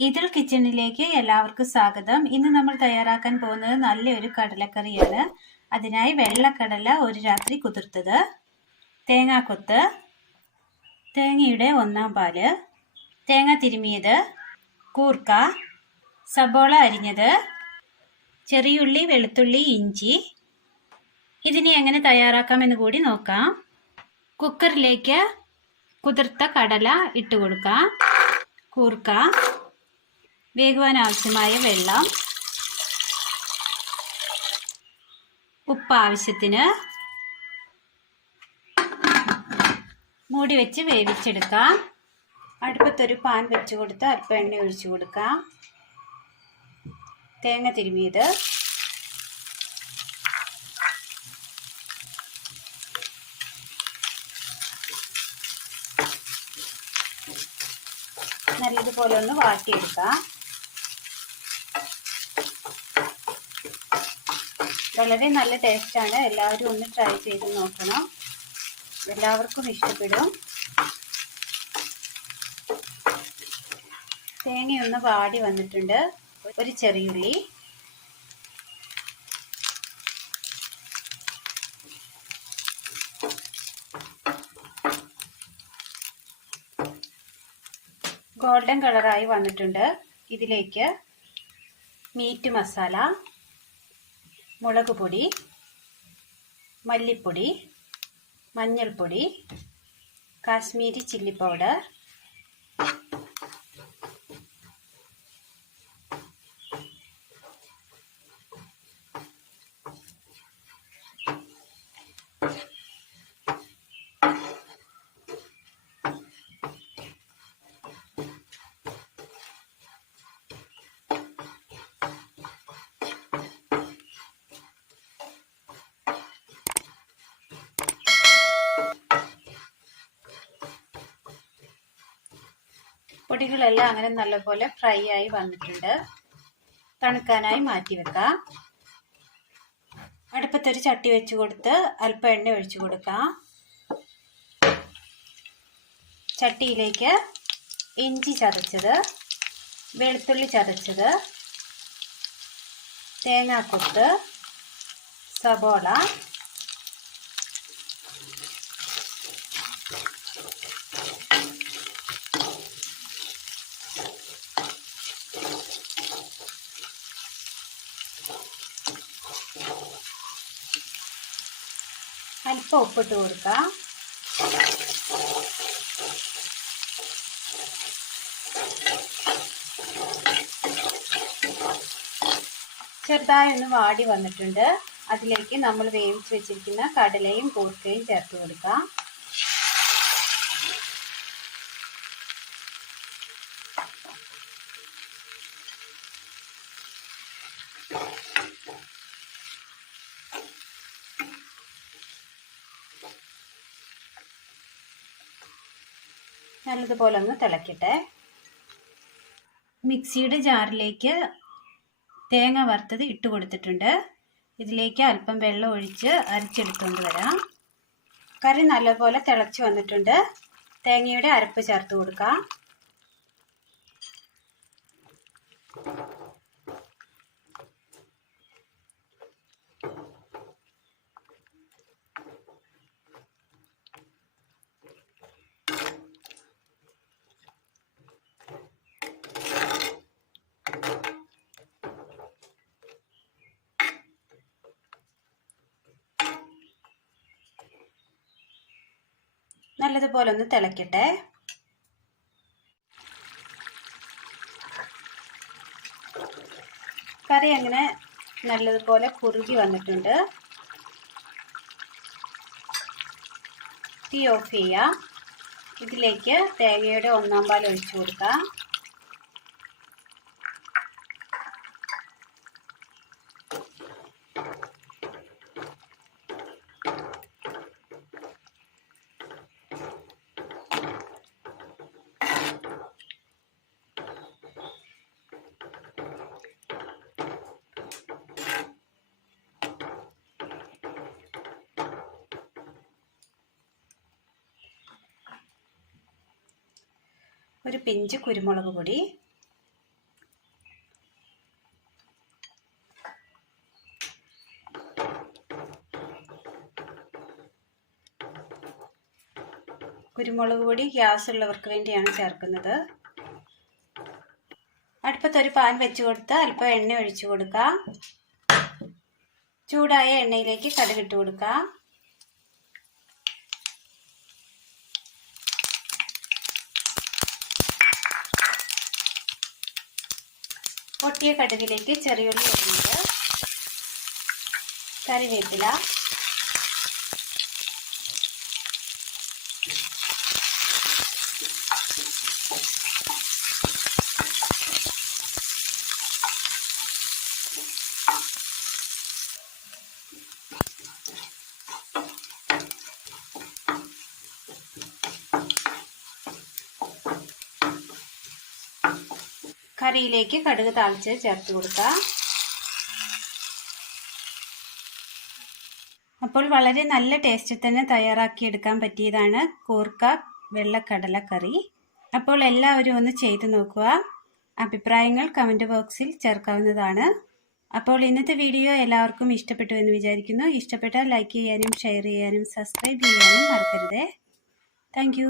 ഇതിൽ കിച്ചണിലേക്ക് എല്ലാവർക്കും സ്വാഗതം. ഇന്ന് നമ്മൾ തയ്യാറാക്കാൻ പോകുന്നത് നല്ലൊരു കടലക്കറിയാണ്. അതിനായി വെള്ളക്കടല ഒരു രാത്രി കുതിർത്തത്, തേങ്ങാക്കൊത്ത്, തേങ്ങയുടെ ഒന്നാം പാല്, തേങ്ങ തിരുമിയത്, കൂർക്ക, സബോള അരിഞ്ഞത്, ചെറിയുള്ളി, വെളുത്തുള്ളി, ഇഞ്ചി. ഇതിനെ എങ്ങനെ തയ്യാറാക്കാമെന്ന് കൂടി നോക്കാം. കുക്കറിലേക്ക് കുതിർത്ത കടല ഇട്ട് കൊടുക്കാം. കൂർക്ക, വേകുവാൻ ആവശ്യമായ വെള്ളം, ഉപ്പ് ആവശ്യത്തിന്, മൂടി വെച്ച് വേവിച്ചെടുക്കാം. അടുപ്പത്തൊരു പാൻ വെച്ച് കൊടുത്ത് അല്പം എണ്ണ ഒഴിച്ചു കൊടുക്കാം. തേങ്ങ തിരുമിയത്, നല്ലതുപോലെ ഒന്ന് വാട്ടിയെടുക്കാം. വളരെ നല്ല ടേസ്റ്റാണ്. എല്ലാവരും ഒന്ന് ട്രൈ ചെയ്ത് നോക്കണം. എല്ലാവർക്കും ഇഷ്ടപ്പെടും. തേങ്ങയൊന്ന് വാടി വന്നിട്ടുണ്ട്. ഒരു ചെറിയുള്ളി, ഗോൾഡൻ കളറായി വന്നിട്ടുണ്ട്. ഇതിലേക്ക് മീറ്റ് മസാല, മുളക് പൊടി, മല്ലിപ്പൊടി, മഞ്ഞൾപ്പൊടി, കാശ്മീരി ചില്ലി പൗഡർ, പൊടികളെല്ലാം അങ്ങനെ നല്ലപോലെ ഫ്രൈ ആയി വന്നിട്ടുണ്ട്. തണുക്കാനായി മാറ്റി വെക്കാം. അടുപ്പത്തൊരു ചട്ടി വെച്ച് കൊടുത്ത് അല്പം എണ്ണ ഒഴിച്ചു കൊടുക്കാം. ചട്ടിയിലേക്ക് ഇഞ്ചി ചതച്ചത്, വെളുത്തുള്ളി ചതച്ചത്, തേങ്ങാക്കൊത്ത്, സബോള, അല്പം ഉപ്പിട്ട് കൊടുക്കാം. ചെറുതായി ഒന്ന് വാടി വന്നിട്ടുണ്ട്. അതിലേക്ക് നമ്മൾ വേവിച്ച് വെച്ചിരിക്കുന്ന കടലയും കൂർക്കയും ചേർത്ത് കൊടുക്കാം. നല്ലതുപോലെ ഒന്ന് തിളക്കട്ടെ. മിക്സിയുടെ ജാറിലേക്ക് തേങ്ങ വറുത്തത് ഇട്ട് കൊടുത്തിട്ടുണ്ട്. ഇതിലേക്ക് അല്പം വെള്ളം ഒഴിച്ച് അരച്ചെടുത്തുകൊണ്ട് വരാം. കറി നല്ലപോലെ തിളച്ച് വന്നിട്ടുണ്ട്. തേങ്ങയുടെ അരപ്പ് ചേർത്ത് കൊടുക്കാം. നല്ലതുപോലെ ഒന്ന് തിളക്കട്ടെ. കറി അങ്ങനെ നല്ലതുപോലെ കുറുകി വന്നിട്ടുണ്ട്. തീ ഓഫ് ചെയ്യാം. ഇതിലേക്ക് തേങ്ങയുടെ ഒന്നാം പാൽ ഒഴിച്ചു കൊടുക്കാം. ഒരു പിഞ്ച് കുരുമുളക് പൊടി, കുരുമുളക് പൊടി ഗ്യാസ് ഉള്ളവർക്ക് വേണ്ടിയാണ് ചേർക്കുന്നത്. അടുപ്പത്തൊരു പാൻ വെച്ച് കൊടുത്ത് അല്പം എണ്ണ ഒഴിച്ചു കൊടുക്കാം. ചൂടായ എണ്ണയിലേക്ക് കടുകിട്ട് കൊടുക്കാം. പൊട്ടിയ കടുകിലേക്ക് ചെറിയുള്ളി ഇടുന്നത്, കറിവേപ്പില, കറിയിലേക്ക് കടുക് താളിച്ച് ചേർത്ത് കൊടുക്കാം. അപ്പോൾ വളരെ നല്ല ടേസ്റ്റിൽ തന്നെ തയ്യാറാക്കിയെടുക്കാൻ പറ്റിയതാണ് കൂർക്ക വെള്ളക്കടല കറി. അപ്പോൾ എല്ലാവരും ഒന്ന് ചെയ്തു നോക്കുക. അഭിപ്രായങ്ങൾ കമൻറ്റ് ബോക്സിൽ ചേർക്കാവുന്നതാണ്. അപ്പോൾ ഇന്നത്തെ വീഡിയോ എല്ലാവർക്കും ഇഷ്ടപ്പെട്ടു എന്ന് വിചാരിക്കുന്നു. ഇഷ്ടപ്പെട്ടാൽ ലൈക്ക് ചെയ്യാനും ഷെയർ ചെയ്യാനും സബ്സ്ക്രൈബ് ചെയ്യാനും മറക്കരുതേ. താങ്ക്